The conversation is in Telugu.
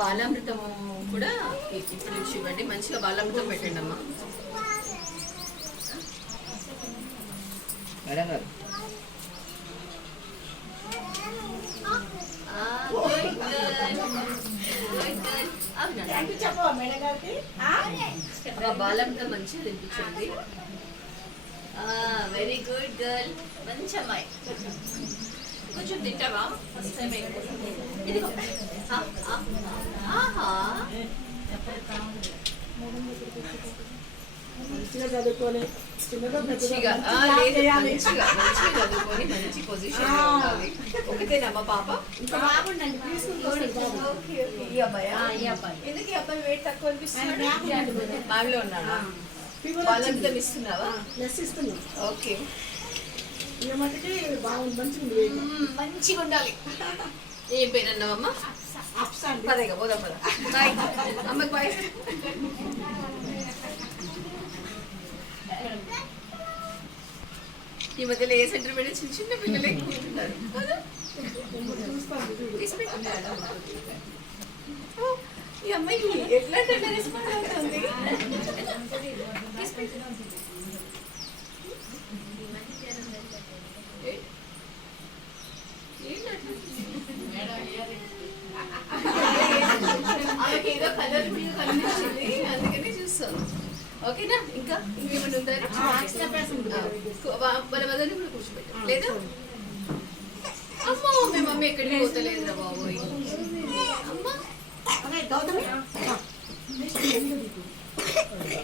బాలామృతము కూడా ఇప్పుడు ఇవ్వండి, మంచిగా బాలామృతం పెట్టండి అమ్మా. మేడం గారు బాలంతో మంచిగా తినిపించండి. వెరీ గుడ్ గర్ల్, మంచి అమ్మాయి. కొంచెం తింటావా? ఫస్ట్ టైం ఇదిగో. ఆహా, మంచిగా చదువుకొని మంచిగా మంచిగా చదువుకొని మంచి పొజిషన్ ఉండాలి. ఒకటేనమ్మా పాప? ఇంకా బాగుండండి. ఈ అబ్బాయా? ఎందుకు ఈ అబ్బాయి వెయిట్ తక్కువ అనిపిస్తున్నాడు? బావిలో ఉన్నాడా? వాళ్ళంతా ఇస్తున్నావా? ప్లస్ ఇస్తున్నాం. ఓకే, ఇక మటుకి బాగుంది, మంచిగా ఉండాలి. ఏం పేరు అన్నావమ్మా? పదేగా పోదాం పద. బాయ్ అమ్మకి బాయ్. ఈ మధ్యలో ఏ సెంటర్ పెట్టి చిన్న చిన్న పిల్లలు ఎక్కువ ఉంటున్నారు. ఈ అమ్మాయి ఎట్లా రెస్పాండ్ అవుతుంది? ఆమెకి ఏదో కలర్ కనిపించింది, అందుకనే చూస్తాను. ఓకేనా? ఇంకా ఇంకేమైనా ఉందా? వాళ్ళ మదర్ని కూడా కూర్చోబెట్టాం లేదా? అమ్మో, మీ మమ్మీ ఎక్కడికి పోతలేదురా బాబోయ్. అమ్మ గౌతమి